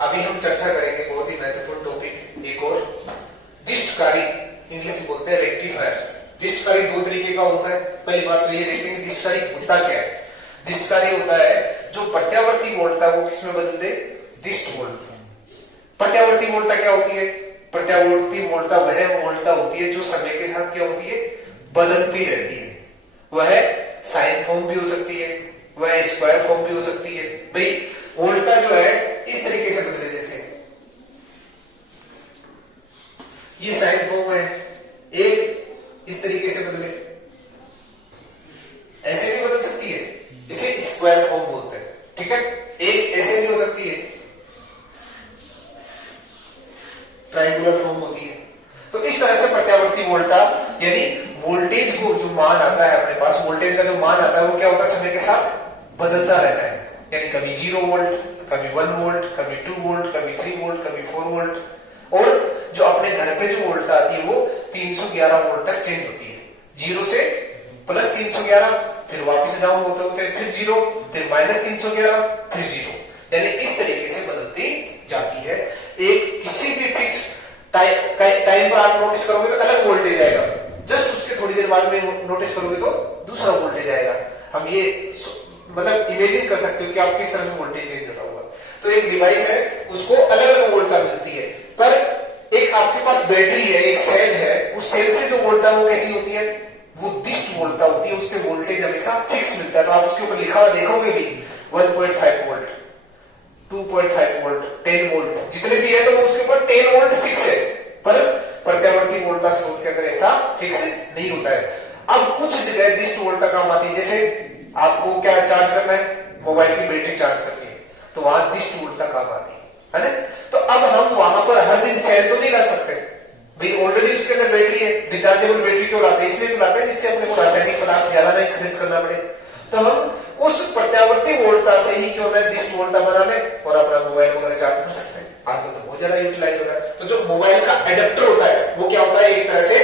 अभी हम चर्चा करेंगे बहुत ही महत्वपूर्ण टॉपिक एक और, दिष्टकारी, इंग्लिश में बोलते हैं रेक्टिफायर। दिष्टकारी दो तरीके का होता है। पहली बात तो ये देखेंगे दिष्टकारी होता क्या है। दिष्टकारी होता है जो प्रत्यावर्ती वोल्टता वो किसमें बदल दे, दिष्ट वोल्टता। प्रत्यावर्ती वोल्टता क्या होती है, प्रत्यावर्ती वोल्टता वह वोल्टता होती है जो समय के साथ क्या होती है, बदलती रहती है। वह साइन फॉर्म भी हो सकती है, वह स्क्वायर फॉर्म भी हो सकती है। भाई वोल्टता जो है इस तरीके से बदले, जैसे ये साइन फॉर्म है, एक इस तरीके से बदले, ऐसे भी बदल सकती है, इसे स्क्वायर फॉर्म बोलते हैं। ठीक है, एक ऐसे भी हो सकती है, ट्रायंगुलर फॉर्म होती है। तो इस तरह से प्रत्यावर्ती वोल्टता यानी वोल्टेज को जो मान आता है अपने पास, वोल्टेज का जो मान आता है वो क्या होता है, समय के साथ बदलता रहता है। यानी कभी 0 वोल्ट, कभी 1 वोल्ट, कभी 2 वोल्ट, कभी 3 वोल्ट, कभी 4 वोल्ट। और जो अपने घर पे जो वोल्टता आती है वो 311 वोल्ट तक चेंज होती है। 0 से प्लस 311, फिर वापस डाउन होते होते फिर 0, फिर माइनस 311, फिर 0। यानी इस तरीके से बदलती जाती है। एक किसी भी फिक्स टाइम पर आप नोटिस करोगे तो अलग वोल्टेज आएगा, जस्ट उसके थोड़ी देर बाद में नोटिस करोगे तो दूसरा वोल्टेज आएगा। हम ये मतलब इमेजिन कर सकते हो कि आप किस तरह से वोल्टेज चेंज होता होगा। तो एक डिवाइस है, उसको अलग अलग वोल्टता मिलती है, पर एक आपके पास बैटरी है, एक सेल है, उस सेल से जो वोल्टता वो कैसी होती है, वो दिष्ट वोल्टता होती है। उससे वोल्टेज हमेशा फिक्स मिलता है। तो आप उसके ऊपर लिखा हुआ देखोगे भी 1.5 वोल्ट, 2.5 वोल्ट, 10 वोल्ट, जितने भी है तो उसके ऊपर 10 वोल्ट फिक्स है। पर प्रत्यावर्ती वोल्टता स्रोत के अंदर ऐसा फिक्स नहीं होता है। अब कुछ जगह दिष्ट वोल्टता काम आती है, जैसे आपको क्या चार्ज करना है, मोबाइल की बैटरी चार्ज करनी है, तो वहां दिष्ट वोल्टता काम आती है ना। तो अब हम वहां पर हर दिन सेल तो नहीं ला सकते भाई, ऑलरेडी उसके अंदर बैटरी है। रिचार्जेबल बैटरी क्यों लाते हैं, इसलिए तो लाते हैं जिससे अपने को रासायनिक पदार्थ ज्यादा नहीं खर्च करना पड़े। तो हम उस प्रत्यावर्ती वोल्टता से ही क्यों ना दिष्ट वोल्टता बना ले और अपना मोबाइल वगैरह चार्ज कर सकते हैं। आजकल तो बहुत ज्यादा यूटिलाइज हो रहा है। तो जो मोबाइल का एडेप्टर होता है वो क्या होता है, एक तरह से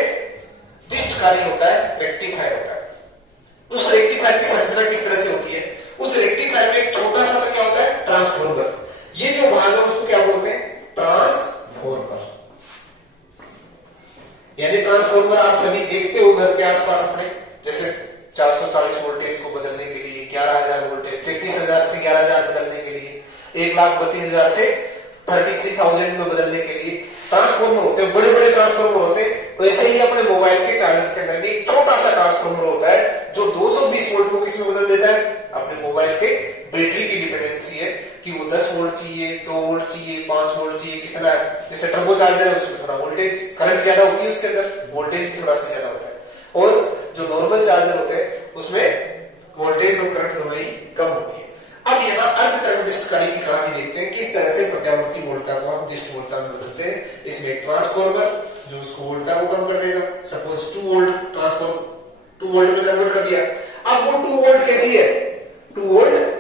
दिष्टकारी होता है, रेक्टिफायर होता है। उस रेक्टिफायर की संरचना किस तरह से होती है, उस रेक्टिफायर में एक छोटा सा तो क्या होता है, ट्रांसफॉर्मर। ये जो भाग है उसको क्या बोलते हैं, ट्रांसफॉर्मर। यानी ट्रांसफॉर्मर आप सभी देखते हो घर के आसपास अपने, जैसे 440 वोल्टेज को बदलने के लिए 11,000 वोल्टेज, 33,000 से 11,000 बदलने के लिए, 1,32,000 से 33,000 में बदलने के लिए ट्रांसफॉर्मर होते हैं, बड़े बड़े ट्रांसफॉर्मर होते हैं। वैसे ही अपने मोबाइल के चार्जर के अंदर भी एक छोटा सा ट्रांसफॉर्मर होता है जो 220 वोल्ट को किसमें बदल देता है, अपने मोबाइल के बैटरी की डिपेंडेंसी है कि वो 10 वोल्ट चाहिए, 2 वोल्ट चाहिए, 5 वोल्ट चाहिए, कितना है। जैसे टर्बो चार्जर है उसमें थोड़ा वोल्टेज करंट ज्यादा होती है, उसके अंदर वोल्टेज भी थोड़ा सा ज्यादा होता है। और जो नॉर्मल चार्जर होते हैं उसमें वोल्टेज और करंट दोनों ही कम होती है। अब यहाँ अर्धतरंग दिष्टकारी की कहानी देखते हैं, किस तरह से प्रत्यावर्ती वोल्टता को हम दिष्ट वोल्टता में बदलते हैं। इसमें एक ट्रांसफॉर्मर जो उसको वोल्टता को कम कर देगा, सपोज 2 वोल्ट ट्रांसफॉर्मर 2 वोल्ट में कन्वर्ट कर दिया। अब वो 2 वोल्ट कैसी है, 2 वोल्ट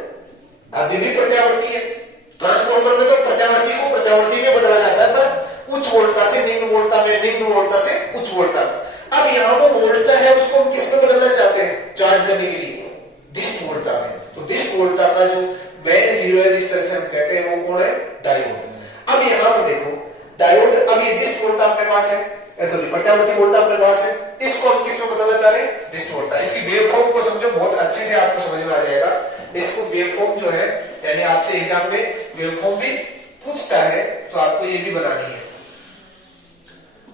अभी भी प्रत्यावर्ती है। ट्रांसफॉर्मर में तो प्रत्यावर्ती को प्रत्यावर्ती में बदला जाता है, पर उच्च वोल्टता से निम्न वोल्टता में, निम्न वोल्टता से उच्च वोल्टता में। अब यहाँ वो वोल्टता है उसको हम किस में बदलना चाहते हैं, चार्ज करने के लिए, दिष्ट वोल्टता में। तो दिष्ट वोल्टता का जो मेन हीरो है जिस तरह से हम कहते हैं वो कौन है, डायोड। अब यहाँ पर देखो डायोड, अब ये दिष्ट वोल्टता अपने पास है, सॉरी प्रत्यावर्ती वोल्टता अपने पास है, इसको हम किस में बदलना चाह रहे हैं, दिष्ट वोल्टता। इसकी वेवफॉर्म को समझो, बहुत अच्छे से आपको समझ में आ जाएगा। इसको वेवफॉर्म जो है, यानी आपसे एग्जाम में वेवफॉर्म भी पूछता है तो आपको ये भी बनानी है।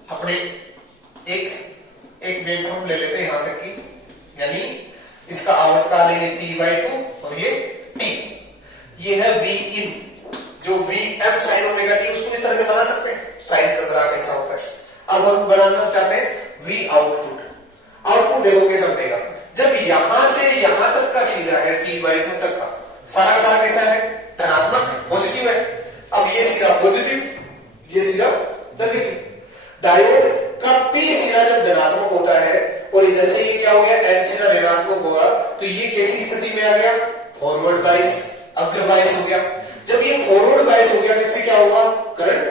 अपने एक वेवफॉर्म ले लेते हैं यहां तक की, यानी इसका आवर्तकाल है ये T/2 और ये T, ये है V in, जो Vm sin ओमेगा t, उसको इस तरह से बना सकते हैं, साइन का ग्राफ ऐसा होता है। अब हम बनाना चाहते हैं V आउटपुट। आउटपुट देखो कैसा बनेगा, जब यहां से यहां तक का सीधा है T/2 तक का सारा सारा कैसा है, धनात्मक, पॉजिटिव है। अब ये सीधा पॉजिटिव, ये सीधा नेगेटिव। डायोड का P सीधा जब धनात्मक होता है और इधर से ये क्या हो गया, N सीधा ऋणात्मक होगा, तो ये कैसी स्थिति में आ गया, फॉरवर्ड बायस, अग्र बायस हो गया। जब ये फॉरवर्ड बायस हो गया तो इससे क्या होगा, करंट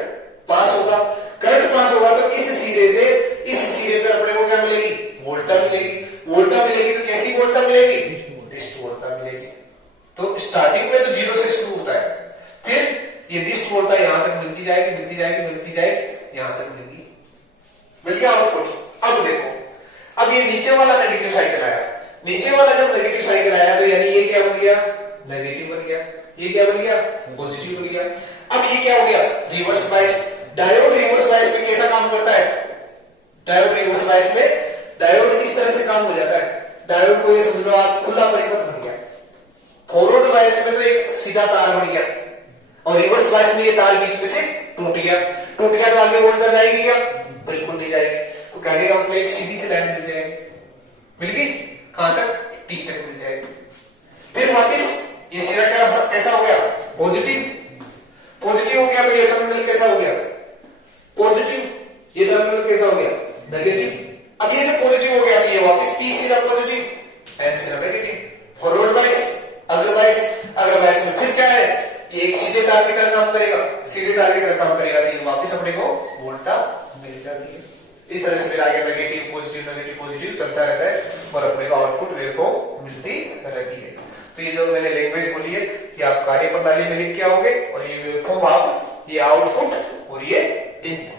पास होगा। करंट पास होगा तो इस सिरे से इस सिरे पर अपने को क्या मिलेगी, वोल्टता मिलेगी। वोल्टता मिलेगी तो कैसी वोल्टता मिलेगी, दिष्ट वोल्टता मिलेगी। तो स्टार्टिंग में तो 0 से शुरू होता है, फिर ये इस्ट वोल्टा यहां तक मिलती जाएगी, मिलती जाएगी, मिलती जाएगी, यहां तक मिलेगी, मिल गया आउटपुट। अब देखो, अब ये नीचे वाला नेगेटिव साइकिल आया, नीचे वाला जब नेगेटिव साइकिल आया तो यानी ये क्या बन गया, नेगेटिव बन गया, ये क्या बन गया, पॉजिटिव बन गया। अब ये क्या हो गया, reverse bias. Diode reverse bias में कैसा काम करता है, डायोड रिवर्स बायस में डायोड इस तरह से काम हो जाता है, डायोड को ये समझ लो आप खुला परिपथ बन गया। फॉरवर्ड बायस में तो एक सीधा तार बन गया, और रिवर्स बायस में ये तार बीच में से टूट गया, टूट गया तो आगे वोल्टेज जाएगी क्या, बिल्कुल नहीं जाएगी। तो कहने का मतलब एक सीधी से लाइन मिल जाएगी, मिल गई, कहां तक, टी तक मिल जाएगी। फिर वापस ये सिरा क्या ऐसा हो गया, पॉजिटिव, पॉजिटिव हो गया तो ये टर्मिनल कैसा हो गया, पॉजिटिव, ये टर्मिनल कैसा हो गया, नेगेटिव। अब ये जब पॉजिटिव हो गया तो ये वापस पी सिरा पॉजिटिव, एन सिरा नेगेटिव। फॉरवर्ड बायस, अगर बायस में फिर क्या है, ये एक सीधे तार की तरह काम करेगा, सीधे तार की तरह काम करेगा तो ये वापस अपने को वोल्टा मिल जाती है। इस तरह से फिर आगे नेगेटिव पॉजिटिव चलता रहता है और अपने को आउटपुट वेव को मिलती रहती है। तो ये जो मैंने लैंग्वेज बोली है ये आप कार्य प्रणाली में लिख के आओगे और ये वेवफॉर्म आप, ये आउटपुट और ये इनपुट।